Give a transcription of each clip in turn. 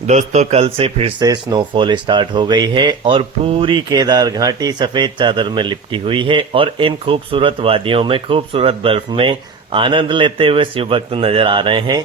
दोस्तों कल से फिर से स्नोफॉल स्टार्ट हो गई है और पूरी केदार घाटी सफेद चादर में लिपटी हुई है और इन खूबसूरत वादियों में खूबसूरत बर्फ में आनंद लेते हुए शिव भक्त नजर आ रहे हैं।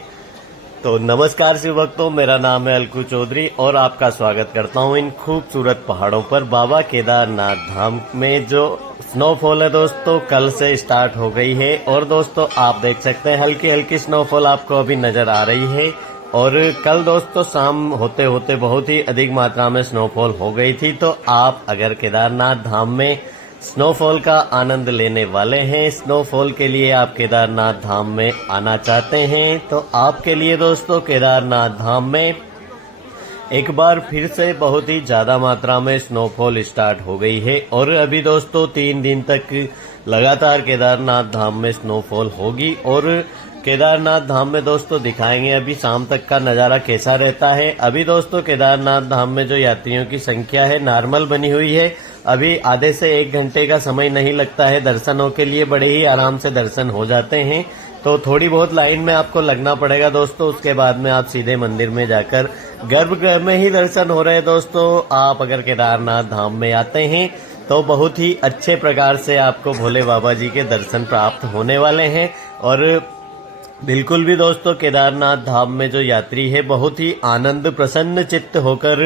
तो नमस्कार शिव भक्तों, मेरा नाम है अलकू चौधरी और आपका स्वागत करता हूं इन खूबसूरत पहाड़ों पर बाबा केदारनाथ धाम में। जो स्नोफॉल है दोस्तों कल से स्टार्ट हो गई है और दोस्तों आप देख सकते हैं हल्की हल्की स्नोफॉल आपको अभी नजर आ रही है। और कल दोस्तों शाम होते होते बहुत ही अधिक मात्रा में स्नोफॉल हो गई थी। तो आप अगर केदारनाथ धाम में स्नोफॉल का आनंद लेने वाले हैं, स्नोफॉल के लिए आप केदारनाथ धाम में आना चाहते हैं, तो आपके लिए दोस्तों केदारनाथ धाम में एक बार फिर से बहुत ही ज्यादा मात्रा में स्नोफॉल स्टार्ट हो गई है। और अभी दोस्तों 3 दिन तक लगातार केदारनाथ धाम में स्नोफॉल होगी और केदारनाथ धाम में दोस्तों दिखाएंगे अभी शाम तक का नजारा कैसा रहता है। अभी दोस्तों केदारनाथ धाम में जो यात्रियों की संख्या है नॉर्मल बनी हुई है। अभी आधे से 1 घंटे का समय नहीं लगता है दर्शनों के लिए, बड़े ही आराम से दर्शन हो जाते हैं। तो थोड़ी बहुत लाइन में आपको लगना पड़ेगा दोस्तों, उसके बाद में आप सीधे मंदिर में जाकर गर्भगृह में ही दर्शन हो रहे हैं। दोस्तों आप अगर केदारनाथ धाम में आते हैं तो बहुत ही अच्छे प्रकार से आपको भोले बाबा जी के दर्शन प्राप्त होने वाले हैं। और बिल्कुल भी दोस्तों केदारनाथ धाम में जो यात्री है बहुत ही आनंद प्रसन्न चित्त होकर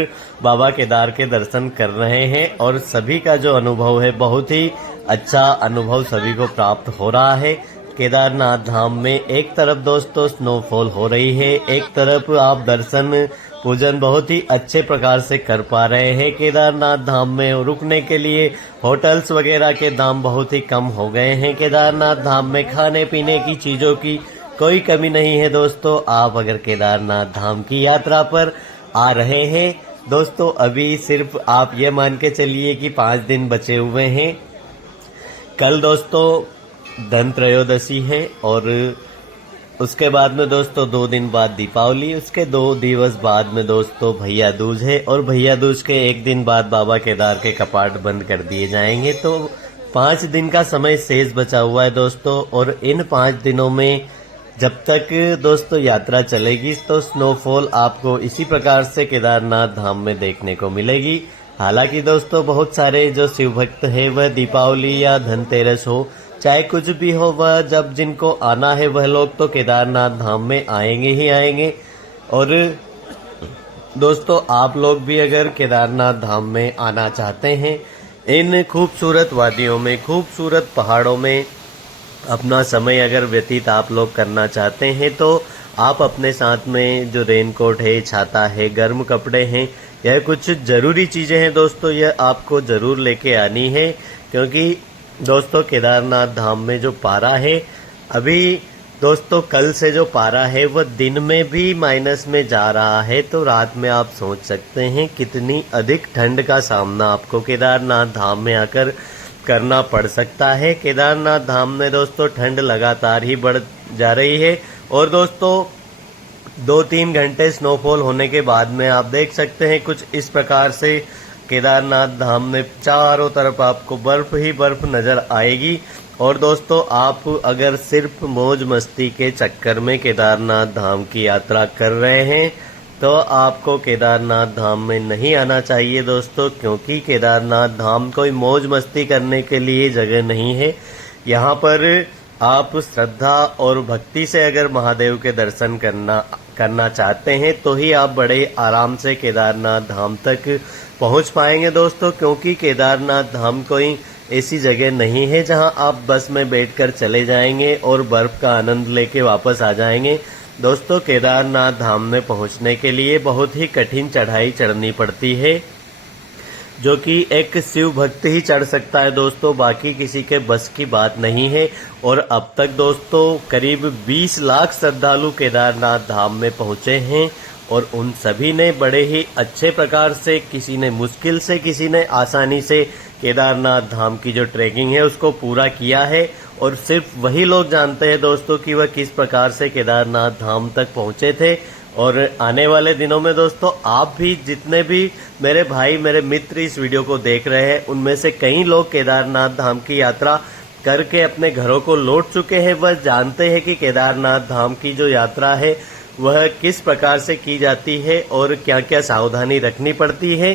बाबा केदार के दर्शन कर रहे हैं और सभी का जो अनुभव है बहुत ही अच्छा अनुभव सभी को प्राप्त हो रहा है। केदारनाथ धाम में एक तरफ दोस्तों स्नोफॉल हो रही है, एक तरफ आप दर्शन पूजन बहुत ही अच्छे प्रकार से कर पा रहे हैं। केदारनाथ धाम में रुकने के लिए होटल्स वगैरह के दाम बहुत ही कम हो गए हैं। केदारनाथ धाम में खाने पीने की चीजों की कोई कमी नहीं है। दोस्तों आप अगर केदारनाथ धाम की यात्रा पर आ रहे हैं दोस्तों, अभी सिर्फ आप ये मान के चलिए कि 5 दिन बचे हुए हैं। कल दोस्तों धन त्रयोदशी है और उसके बाद में दोस्तों 2 दिन बाद दीपावली, उसके 2 दिवस बाद में दोस्तों भैया दूज है और भैया दूज के 1 दिन बाद बाबा केदार के कपाट बंद कर दिए जाएंगे। तो 5 दिन का समय शेष बचा हुआ है दोस्तों और इन 5 दिनों में जब तक दोस्तों यात्रा चलेगी तो स्नोफॉल आपको इसी प्रकार से केदारनाथ धाम में देखने को मिलेगी। हालांकि दोस्तों बहुत सारे जो शिव भक्त है वह दीपावली या धनतेरस हो चाहे कुछ भी हो, वह जब जिनको आना है वह लोग तो केदारनाथ धाम में आएंगे ही आएंगे। और दोस्तों आप लोग भी अगर केदारनाथ धाम में आना चाहते हैं, इन खूबसूरत वादियों में खूबसूरत पहाड़ों में अपना समय अगर व्यतीत आप लोग करना चाहते हैं तो आप अपने साथ में जो रेनकोट है, छाता है, गर्म कपड़े हैं, यह कुछ जरूरी चीजें हैं दोस्तों, यह आपको जरूर लेके आनी है। क्योंकि दोस्तों केदारनाथ धाम में जो पारा है अभी दोस्तों कल से जो पारा है वह दिन में भी माइनस में जा रहा है। तो रात में आप सोच सकते हैं कितनी अधिक ठंड का सामना आपको केदारनाथ धाम में आकर करना पड़ सकता है। केदारनाथ धाम में दोस्तों ठंड लगातार ही बढ़ जा रही है और दोस्तों 2-3 घंटे स्नोफॉल होने के बाद में आप देख सकते हैं कुछ इस प्रकार से केदारनाथ धाम में चारों तरफ आपको बर्फ ही बर्फ नजर आएगी। और दोस्तों आप अगर सिर्फ मौज मस्ती के चक्कर में केदारनाथ धाम की यात्रा कर रहे हैं तो आपको केदारनाथ धाम में नहीं आना चाहिए दोस्तों, क्योंकि केदारनाथ धाम कोई मौज मस्ती करने के लिए जगह नहीं है। यहाँ पर आप श्रद्धा और भक्ति से अगर महादेव के दर्शन करना चाहते हैं तो ही आप बड़े आराम से केदारनाथ धाम तक पहुँच पाएंगे दोस्तों। क्योंकि केदारनाथ धाम कोई ऐसी जगह नहीं है जहाँ आप बस में बैठकर चले जाएंगे और बर्फ का आनंद लेके वापस आ जाएंगे। दोस्तों केदारनाथ धाम में पहुंचने के लिए बहुत ही कठिन चढ़ाई चढ़नी पड़ती है, जो कि एक शिव भक्त ही चढ़ सकता है दोस्तों, बाकी किसी के बस की बात नहीं है। और अब तक दोस्तों करीब 20 लाख श्रद्धालु केदारनाथ धाम में पहुंचे हैं और उन सभी ने बड़े ही अच्छे प्रकार से, किसी ने मुश्किल से, किसी ने आसानी से केदारनाथ धाम की जो ट्रैकिंग है उसको पूरा किया है। और सिर्फ वही लोग जानते हैं दोस्तों कि वह किस प्रकार से केदारनाथ धाम तक पहुंचे थे। और आने वाले दिनों में दोस्तों आप भी, जितने भी मेरे भाई मेरे मित्र इस वीडियो को देख रहे हैं, उनमें से कई लोग केदारनाथ धाम की यात्रा करके अपने घरों को लौट चुके हैं। वह जानते हैं कि केदारनाथ धाम की जो यात्रा है वह किस प्रकार से की जाती है और क्या क्या सावधानी रखनी पड़ती है।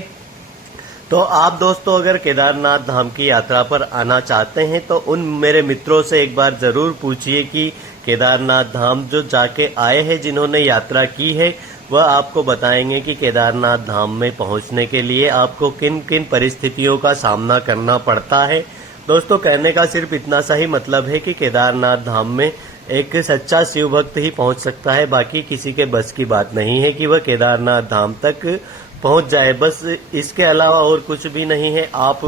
तो आप दोस्तों अगर केदारनाथ धाम की यात्रा पर आना चाहते हैं तो उन मेरे मित्रों से एक बार जरूर पूछिए कि केदारनाथ धाम जो जाके आए हैं, जिन्होंने यात्रा की है, वह आपको बताएंगे कि केदारनाथ धाम में पहुंचने के लिए आपको किन किन परिस्थितियों का सामना करना पड़ता है। दोस्तों कहने का सिर्फ इतना सा ही मतलब है कि केदारनाथ धाम में एक सच्चा शिव भक्त ही पहुंच सकता है, बाकी किसी के बस की बात नहीं है कि वह केदारनाथ धाम तक पहुंच जाए। बस इसके अलावा और कुछ भी नहीं है। आप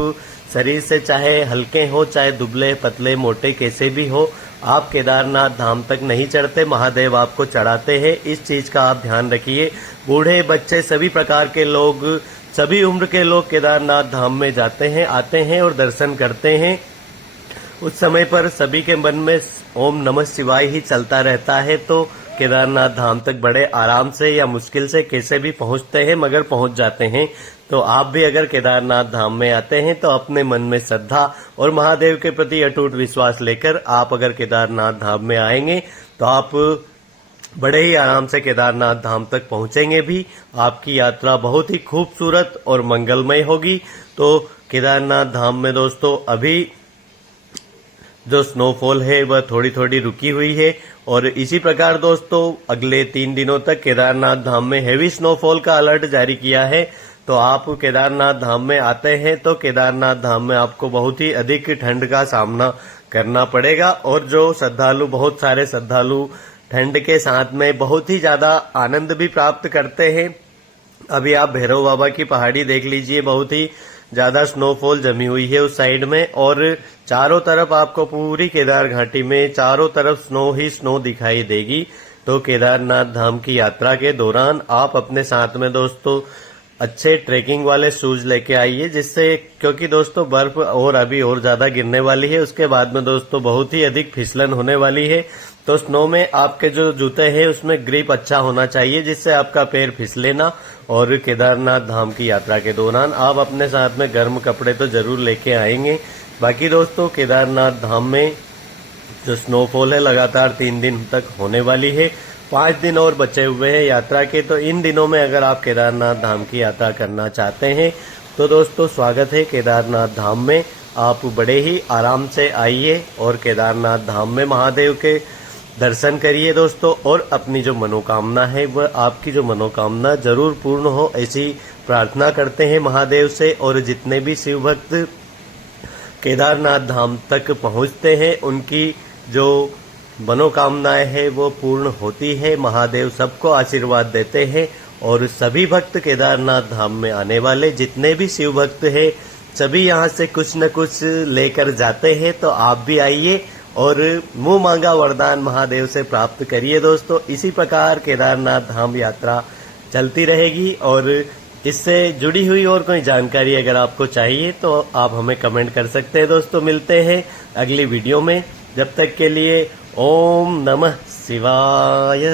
शरीर से चाहे हल्के हो, चाहे दुबले पतले मोटे कैसे भी हो, आप केदारनाथ धाम तक नहीं चढ़ते, महादेव आपको चढ़ाते हैं। इस चीज का आप ध्यान रखिए। बूढ़े बच्चे सभी प्रकार के लोग, सभी उम्र के लोग केदारनाथ धाम में जाते हैं, आते हैं और दर्शन करते हैं। उस समय पर सभी के मन में ओम नमः शिवाय ही चलता रहता है। तो केदारनाथ धाम तक बड़े आराम से या मुश्किल से कैसे भी पहुंचते हैं, मगर पहुंच जाते हैं। तो आप भी अगर केदारनाथ धाम में आते हैं तो अपने मन में श्रद्धा और महादेव के प्रति अटूट विश्वास लेकर आप अगर केदारनाथ धाम में आएंगे तो आप बड़े ही आराम से केदारनाथ धाम तक पहुंचेंगे भी। आपकी यात्रा बहुत ही खूबसूरत और मंगलमय होगी। तो केदारनाथ धाम में दोस्तों अभी जो स्नोफॉल है वह थोड़ी थोड़ी रुकी हुई है और इसी प्रकार दोस्तों अगले 3 दिनों तक केदारनाथ धाम में हेवी स्नोफॉल का अलर्ट जारी किया है। तो आप केदारनाथ धाम में आते हैं तो केदारनाथ धाम में आपको बहुत ही अधिक ठंड का सामना करना पड़ेगा और जो श्रद्धालु, बहुत सारे श्रद्धालु ठंड के साथ में बहुत ही ज्यादा आनंद भी प्राप्त करते हैं। अभी आप भैरव बाबा की पहाड़ी देख लीजिए, बहुत ही ज्यादा स्नोफॉल जमी हुई है उस साइड में और चारों तरफ आपको पूरी केदार घाटी में चारों तरफ स्नो ही स्नो दिखाई देगी। तो केदारनाथ धाम की यात्रा के दौरान आप अपने साथ में दोस्तों अच्छे ट्रेकिंग वाले शूज लेके आइए, जिससे, क्योंकि दोस्तों बर्फ और अभी और ज्यादा गिरने वाली है, उसके बाद में दोस्तों बहुत ही अधिक फिसलन होने वाली है। तो स्नो में आपके जो जूते हैं उसमें ग्रिप अच्छा होना चाहिए, जिससे आपका पैर फिसले ना। और केदारनाथ धाम की यात्रा के दौरान आप अपने साथ में गर्म कपड़े तो जरूर लेके आएंगे। बाकी दोस्तों केदारनाथ धाम में जो स्नोफॉल है लगातार 3 दिन तक होने वाली है। 5 दिन और बचे हुए हैं यात्रा के। तो इन दिनों में अगर आप केदारनाथ धाम की यात्रा करना चाहते हैं तो दोस्तों स्वागत है केदारनाथ धाम में। आप बड़े ही आराम से आइए और केदारनाथ धाम में महादेव के दर्शन करिए दोस्तों, और अपनी जो मनोकामना है वह आपकी जो मनोकामना जरूर पूर्ण हो, ऐसी प्रार्थना करते हैं महादेव से। और जितने भी शिव भक्त केदारनाथ धाम तक पहुंचते हैं उनकी जो मनोकामनाएं है वो पूर्ण होती है। महादेव सबको आशीर्वाद देते हैं और सभी भक्त केदारनाथ धाम में आने वाले जितने भी शिव भक्त हैं सभी यहाँ से कुछ न कुछ लेकर जाते हैं। तो आप भी आइए और मुंह मांगा वरदान महादेव से प्राप्त करिए दोस्तों। इसी प्रकार केदारनाथ धाम यात्रा चलती रहेगी और इससे जुड़ी हुई और कोई जानकारी अगर आपको चाहिए तो आप हमें कमेंट कर सकते हैं दोस्तों। मिलते हैं अगली वीडियो में, जब तक के लिए ओम नमः शिवाय।